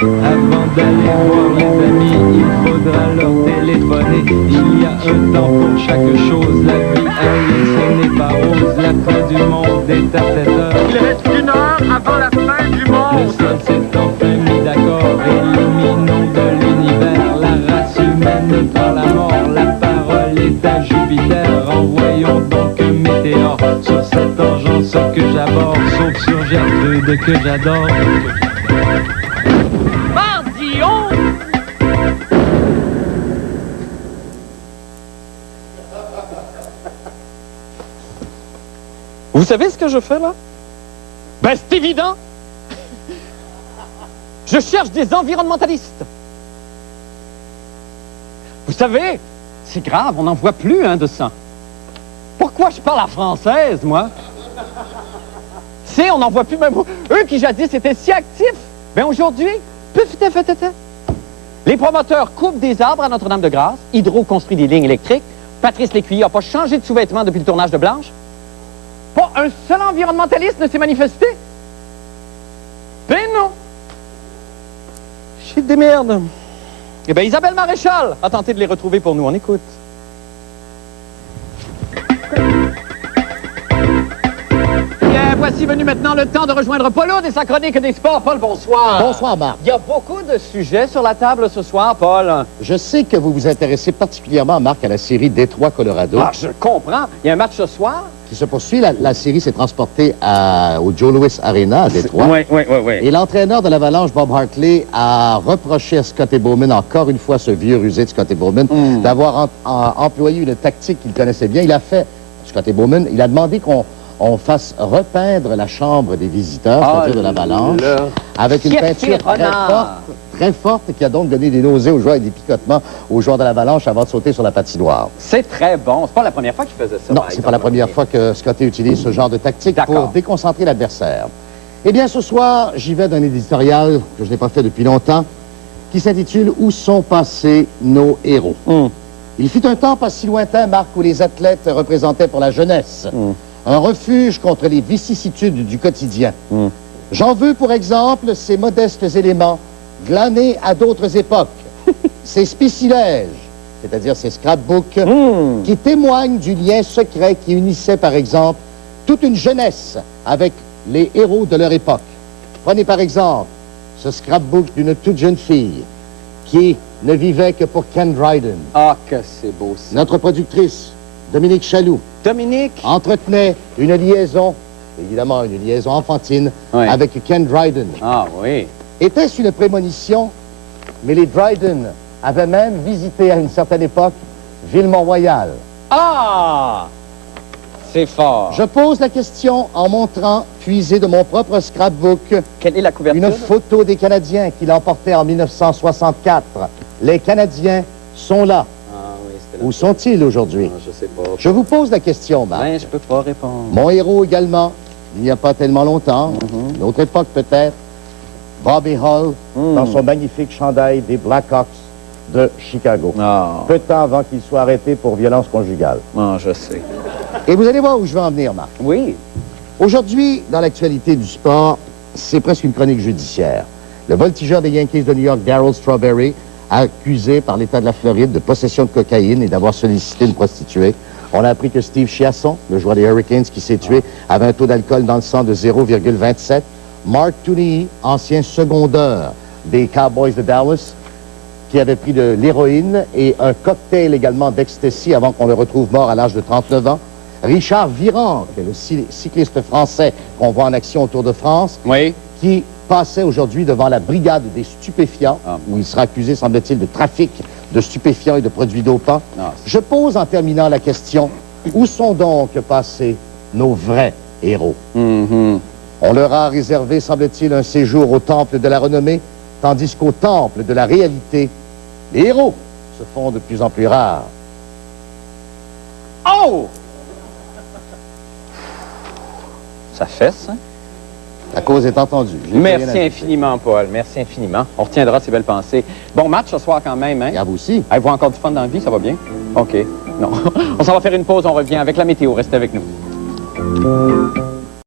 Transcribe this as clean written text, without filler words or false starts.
Avant d'aller voir les amis, il faudra leur téléphoner. Il y a un temps pour chaque chose. La vie, elle, ce n'est pas rose. La fin du monde est à 7 heures. Il reste 1 heure avant la fin du Le monde. ciel s'est enfin mis d'accord. Éliminons de l'univers la race humaine par la mort. La parole est à Jupiter. Envoyons donc un météore sur cette engeance que j'aborde, sauf sur Gertrude que j'adore. Mardillon! Vous savez ce que je fais là? Ben c'est évident! Je cherche des environnementalistes. Vous savez, c'est grave, on n'en voit plus de ça. Pourquoi je parle à française, moi? Tu sais, on n'en voit plus même. Eux qui jadis étaient si actifs, ben aujourd'hui, les promoteurs coupent des arbres à Notre-Dame-de-Grâce, Hydro construit des lignes électriques, Patrice Lécuyer n'a pas changé de sous-vêtements depuis le tournage de Blanche. Pas un seul environnementaliste ne s'est manifesté. Ben non. Shit des merdes. Eh bien, Isabelle Maréchal a tenté de les retrouver pour nous. On écoute. Bien, voici venu maintenant le temps de rejoindre Paul Aude et sa chronique des sports. Paul, bonsoir. Bonsoir, Marc. Il y a beaucoup de sujets sur la table ce soir, Paul. Je sais que vous vous intéressez particulièrement, Marc, à la série Détroit-Colorado. Ah, je comprends. Il y a un match ce soir. Qui se poursuit. La série s'est transportée au Joe Louis Arena à Détroit. Oui. Et l'entraîneur de l'Avalanche, Bob Hartley, a reproché à Scotty Bowman, encore une fois ce vieux rusé de Scotty Bowman, d'avoir employé une tactique qu'il connaissait bien. Il a fait, Scotty Bowman, il a demandé qu'on fasse repeindre la chambre des visiteurs, c'est-à-dire de l'Avalanche, avec une peinture très forte, qui a donc donné des nausées aux joueurs et des picotements aux joueurs de l'Avalanche avant de sauter sur la patinoire. C'est très bon. C'est pas la première fois qu'il faisait ça. Non, c'est pas la première fois que Scotty utilise ce genre de tactique pour déconcentrer l'adversaire. Eh bien, ce soir, j'y vais d'un éditorial que je n'ai pas fait depuis longtemps, qui s'intitule « Où sont passés nos héros ». Il fut un temps pas si lointain, Marc, où les athlètes représentaient pour la jeunesse un refuge contre les vicissitudes du quotidien. J'en veux pour exemple ces modestes éléments glanés à d'autres époques, ces spécilèges, c'est-à-dire ces scrapbooks, qui témoignent du lien secret qui unissait par exemple toute une jeunesse avec les héros de leur époque. Prenez par exemple ce scrapbook d'une toute jeune fille qui ne vivait que pour Ken Dryden. Ah, que c'est beau ça. Notre productrice, Dominique Chaloux, entretenait une liaison, évidemment une liaison enfantine, avec Ken Dryden. Ah oui. Était-ce une prémonition? Mais les Dryden avaient même visité à une certaine époque Ville-Mont-Royal. Ah! C'est fort. Je pose la question en montrant, puisé de mon propre scrapbook, quelle est la couverture? Une photo des Canadiens qui l'emportaient en 1964. Les Canadiens sont là. Où sont-ils aujourd'hui? Je sais pas. Je vous pose la question, Marc. Ben, je peux pas répondre. Mon héros également, il n'y a pas tellement longtemps, notre époque peut-être, Bobby Hull, dans son magnifique chandail des Blackhawks de Chicago. Peu de temps avant qu'il soit arrêté pour violence conjugale. Ah, je sais. Et vous allez voir où je veux en venir, Marc. Oui. Aujourd'hui, dans l'actualité du sport, c'est presque une chronique judiciaire. Le voltigeur des Yankees de New York, Darryl Strawberry, accusé par l'État de la Floride de possession de cocaïne et d'avoir sollicité une prostituée. On a appris que Steve Chiasson, le joueur des Hurricanes qui s'est tué, avait un taux d'alcool dans le sang de 0,27. Mark Tooney, ancien secondeur des Cowboys de Dallas, qui avait pris de l'héroïne et un cocktail également d'ecstasy avant qu'on le retrouve mort à l'âge de 39 ans. Richard Virenque, le cycliste français qu'on voit en action au Tour de France, qui passait aujourd'hui devant la brigade des stupéfiants, où il sera accusé, semble-t-il, de trafic de stupéfiants et de produits dopants. Je pose en terminant la question, où sont donc passés nos vrais héros? On leur a réservé, semble-t-il, un séjour au temple de la renommée, tandis qu'au temple de la réalité, les héros se font de plus en plus rares. Oh! Ça fesse, hein? La cause est entendue. Merci infiniment, Paul. Merci infiniment. On retiendra ces belles pensées. Bon match ce soir quand même, hein? Et à vous aussi. Avez-vous encore du fun dans la vie? Ça va bien? OK. Non. On s'en va faire une pause. On revient avec la météo. Restez avec nous.